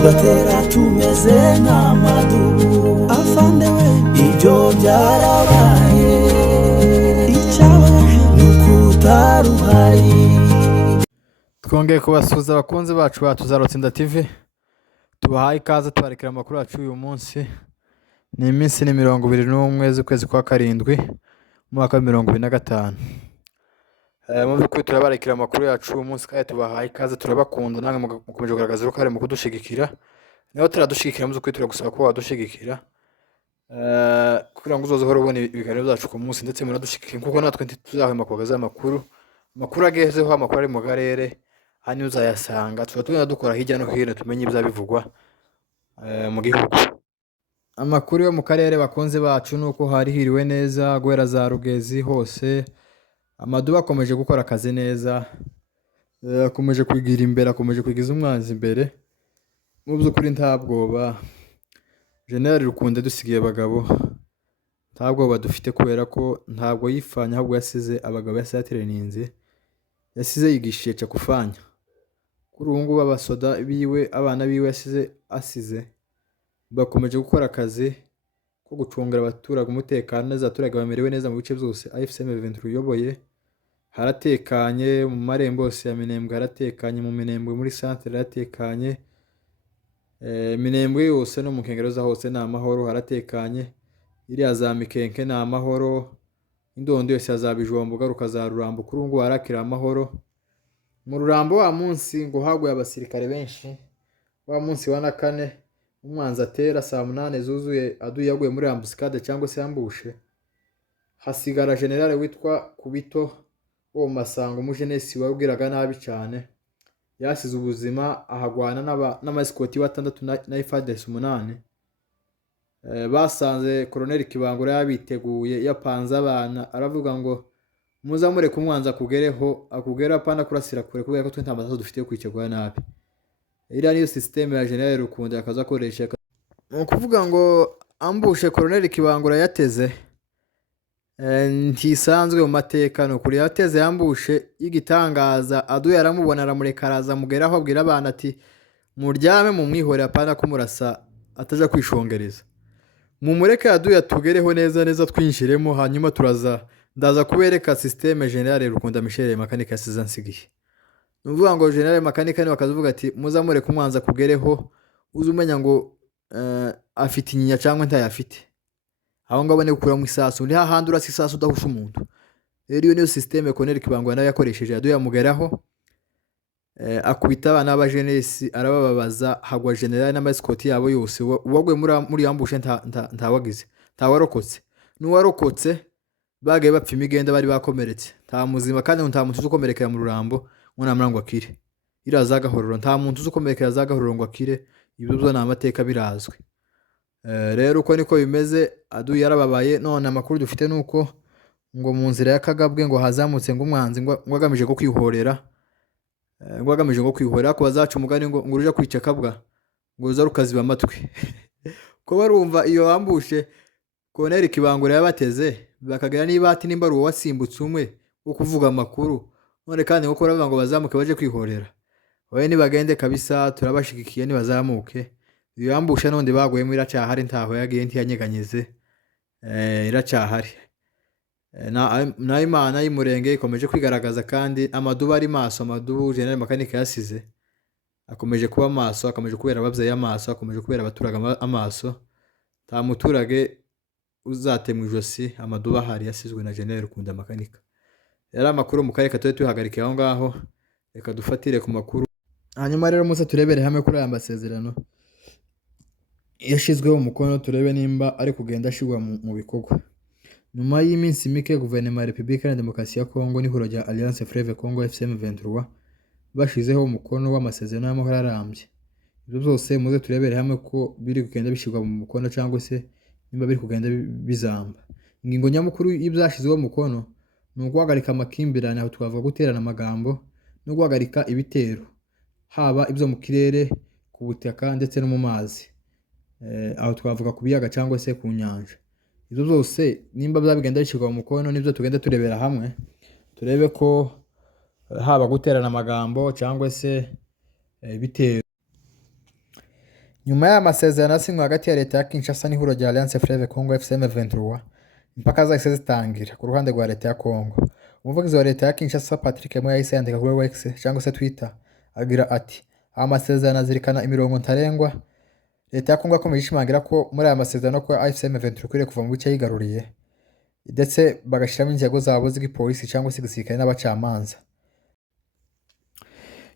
tugatera tumeze nk'amadubu. Afande we, ibyo byarabaye, icyabaye ni ukutaruhari. Twongeye kubasuhuza abakunzi bacu ba Tuzarotsinda TV, tubahaye ikaze tubarekera amakuru yacu uyu munsi. Ni iminsi ni 21 z'ukwezi kwa karindwi umwaka wa 2025. Mu by'ukuri turabarekera amakuru yacu uyu munsi kandi tubahaye ikaze, turabakunda namwe mukomeje kugaragaza uruhare mu kudushigikira. Niho turadushigikira mu by'ukuri turagusaba ko wadushigikira kugira ngo uzoze uhora ubona ibiganiro byacu ku munsi, ndetse munadushigikira kuko natwe ntituzahwema kubagezaho amakuru agezeho, amakuru ari mu karere hanyuma uzayasanga. Tuba tugenda dukora hirya no hino tumenye ibya bivugwa mu gihugu. Amakuru yo mu karere bakunze bacu nuko hari hiriwe neza guhera za Rugezi hose. Amaduba akomeje gukora akazi neza, akomeje kwigira imbere, akomeje kwigiza umwanzi imbere. Mu by'ukuri nta bwoba General Rukunde dusigiye abagabo, nta bwoba dufite kubera ko ntabwo yifanya, ahubwo yasize abagabo yasatereninze, yasize yigishije cyo kufanya. Kuri ubu ngubu abasoda biwe, abana biwe asize bakomeje gukora akazi ko gucungira abaturage umutekano neza, abaturage bamerewe neza mu bice byose AFC M23 uyoboye. Haratekanye mu marembo yose ya Minembwe, haratekanye mu Minembwe muri centre, haratekanye Minembwe yose no mu Kengereza hose ni amahoro, haratekanye. Iriya za Mikenke ni amahoro, Indondo yose yazabijombo garuka za Rurambo, kuri ngo harakira amahoro. Mu Rurambo wa munsi ngo haguye abasirikare benshi, wa munsi wa nakane umwanzi atera saa 8 zuzuye aduye yaguye muri ambuscade cyangwa se yambushe. Hasigara general witwa Kubito wo Masango, umujenesi wabwiraga nabi cyane, yasize ubuzima ahagwana n'amasikoti batandatu na ifades 8. Basanze Colonel Kibangura yabiteguye yapanze abana, aravuga ngo muzamure kumwanza akugera apana kurasira kure kubera ko twe nta masaso dufite kwicegwa nabi. Iriya niyo system ya General Rukunde akaza koresha, kuvuga ngo ambushe Colonel Kibangura yateze ntisanzwe mu mateka. No kuri yateze yambushe igitangaza, aduye aramubona aramureka araza mugeraho abwira abana ati muryame mu mwihore apana kumurasa ataja kwishongereza, mumureke aduye atugereho neza twinjiremo hanyuma ndaza kubereka system General Rukunda Michel Makanika yasize ansigiye. Nuvuga ngo General Makanika ni bakavuga ati muzamure kumwanza kugereho uzumenya ngo afite inyinya cyangwa ntayafite, aho ngabone gukura mu isasu ni hahandi urasa isasu udahusha umuntu. Rero iyo niyo system Colonel Kibangwa nayo yakoresheje, aduye amugeraho akubita abana b'abajenesi arabababaza, hagwa general n'amasikoti yabo yose. Uwagwe muri yambushe ntawagize, ntawarokotse. N'uwarokotse bagaye bapfa imigenda bari bakomeretse, nta muzima kandi nta muntu uzukomerekera mu Rurambo ngo akire. Iraza gahororo, nta muntu uzukomerekera za gahororo ngo akire. Ibyo byo na amateka birazwe. Rero uko niko bimeze, aduye yarababaye. None amakuru dufite nuko ngo mu nzira yakagabwe ngo hazamutse ngo umwanzi ngo agamije ko kwihorera, ngo agamije ngo kwihorera ko bazaca umugani ngo uruje kwica kabwa ngo uza rukaziba amatwi. Ko barumva iyo bambushe Colonel Kibangura yabateze bakagera niba ati nimba ruwo wasimbutse umwe wo kuvuga amakuru, none kandi ngo kora ngo bazamuke baje kwihorera. Oye nibagende kabisa, turabashigikiye nibazamuke. Iyo yambushe none baguye muri iracahari, ntaho yagiye ntiyanyeganyeze, iracahari. Na Imana y'Umurenge ikomeje kwigaragaza kandi amaduba ari maso. Amadubu General Makanika yasize akomeje kuba maso, akomeje kubera ababyeyi amaso, akomeje kubera abaturage amaso. Nta muturage uzatemwa ijosi, amaduba hari yasizwe na General Rukunda Makanika. Yari amakuru mu karere katoye tuhagarike aho ngaho, reka dufatire ku makuru. Hanyuma rero muze turebere hamwe kuri aya masezerano yashizweho umukono, turebe nimba ari kugenda ashigwa mu bikorwa. Nyuma y'iminsi mike guverinoma ya Repubulika ya Demokarasi ya Kongo n'ihuriro rya Alliance Fleuve Congo AFC M23 bashizeho umukono w'amasezerano y'amahoro arambye. Ibyo byose muze turebere hamwe ko biri kugenda bishigwa mu mukono cyangwa se nimba biri kugenda bizamba. Ingingo nyamukuru y'ibyashizweho umukono ni uguhagarika amakimbirane, aho twavuga guterana amagambo no guhagarika ibitero, haba ibyo mu kirere, ku butaka ndetse no mu mazi, aho twavuga ku biyaga cyangwa se ku nyanja. Ibyo byose nimba byabigenda bishigwa mu mukono nibyo tugenda turebera hamwe, turebe ko haba guterana amagambo cyangwa se ibitero. Nyuma y'aya masezerano yasinywe hagati ya leta ya Kinshasa n'ihuriro rya Alliance Fleuve Congo FCM23, impaka zahise zitangira ku ruhande rwa leta ya Congo. Umuvugizi wa leta ya Kinshasa Patrick Moya yahise yandika kuri X cyangwa se Twitter agira ati aya masezerano azirikana imirongo ntarengwa. Leta ya Congo yakomeje ishimangira ko muri aya masezerano ko FCM23 ikwiriye kuva mu bice yigaruriye ndetse bagashyiramo inzego zabo z'igipolisi cyangwa se igisirikare n'abacamanza.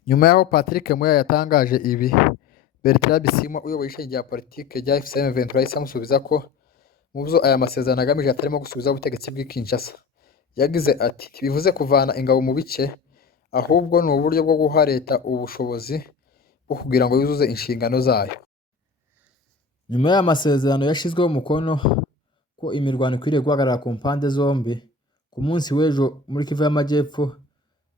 Nyuma y'aho Patrick Moya yatangaje ibi, Bertrand Bisimwa uyoboye ishami rya politike rya FCM23 yahise amusubiza ko mu byo aya masezerano agamije atarimo gusubiza ubutegetsi bw'i Kinshasa. Yagize ati ntibivuze kuvana ingabo mu bice, ahubwo ni uburyo bwo guha leta ubushobozi bwo kugira ngo yuzuze inshingano zayo. Nyuma y'aya masezerano yashyizweho umukono ko imirwano ikwiriye guhagarara ku mpande zombi, ku munsi w'ejo muri Kivu y'Amajyepfo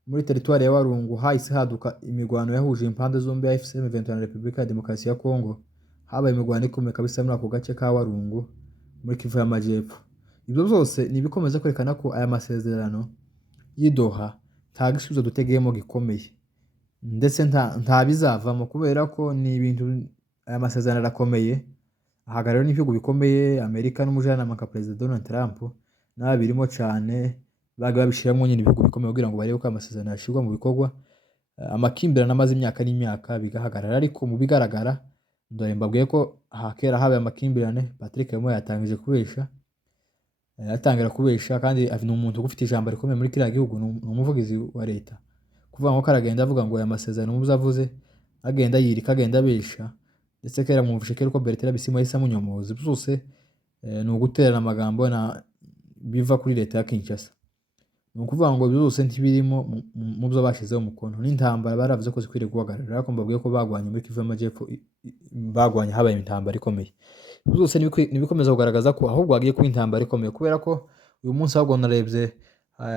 muri teritwari ya Walungu hahise haduka imirwano yahuje impande zombi ya FCM23 na Repubulika ya Demokarasi ya Kongo. Habaye imirwano ikomeye kabisa muri ako gace ka Walungu muri Kivu y'Amajyepfo. Ibyo byose ni ibikomeza kwerekana ko aya masezerano y'Idoha nta gisubizo dutegeyemo gikomeye, ndetse nta bizavamo kubera ko ni ibintu aya masezerano arakomeye, ahagarariwe n'ibihugu bikomeye, Amerika n'umujyanama nka Perezida Donald Trump n'ababirimo cyane baga babishiramo nyine ibihugu bikomeye kugira ngo barebe ko amasezerano yashirwa mu bikorwa. Amakimbirane amaze imyaka n'imyaka bigahagarara, ariko mu bigaragara dore mbabwiye ko kera habaye amakimbirane. Patrick Moya yatangije kubesha, yatangira kubesha, kandi ni umuntu ufite ijambo rikomeye muri kiriya gihugu, ni umuvugizi wa leta. Kuvuga ngo karagenda avuga ngo aya masezerano mu avuze agenda yirika agenda abesha, ndetse kera mwumvishe kera ko Bertrand Bisimwa yahise amunyomoza. Byose ni uguterana amagambo na biva kuri leta ya Kinshasa. Ni ukuvuga ngo byose ntibirimo mu byo bashizeho umukono. N'intambara baravuze ko zikwiriye guhagarara, ariko mbabwiye ko bagwanye muri Kivu y'Amajyepfo, bagwanye habaye intambara ikomeye. Byose nibikomeza kugaragaza ko ahubwo hagiye kuba intambara ikomeye, kubera ko uyu munsi ahubwo narebye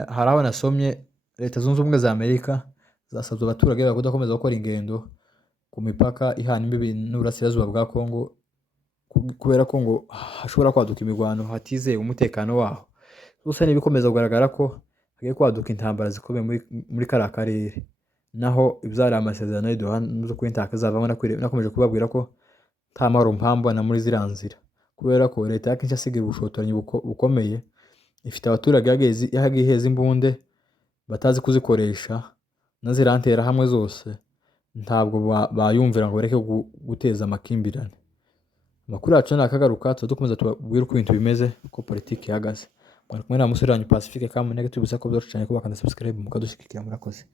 hari aho nasomye Leta Zunze Ubumwe za Amerika zasabye abaturage babo kudakomeza gukora ingendo ku mipaka ihana imbibi n'uburasirazuba bwa Kongo, kubera ko ngo hashobora kwaduka imirwano hatizeye umutekano waho. Byose nibikomeza kugaragara ko hagiye kwaduka intambara zikomeye muri kariya karere. Naho ibyari amasezerano y'Idoha n'uko kuri intaka zavamo, nakomeje kubabwira ko nta mahoro mpambana muri ziriya nzira, kubera ko leta ya Kinshasa igira ubushotoranyi bukomeye. Ifite abaturage yahagiye iheza imbunde batazi kuzikoresha, na zirantera hamwe zose ntabwo bayumvira ngo bareke guteza amakimbirane. Amakuru yacu nakagaruka tuzadukomeza tubabwire uko ibintu bimeze, uko politiki ihagaze. Mwari kumwe na musore wanyu Pacifique Kamunege, tubibutsa ko byoroshye cyane ko bakanda subscribe mukadushigikira. Murakoze.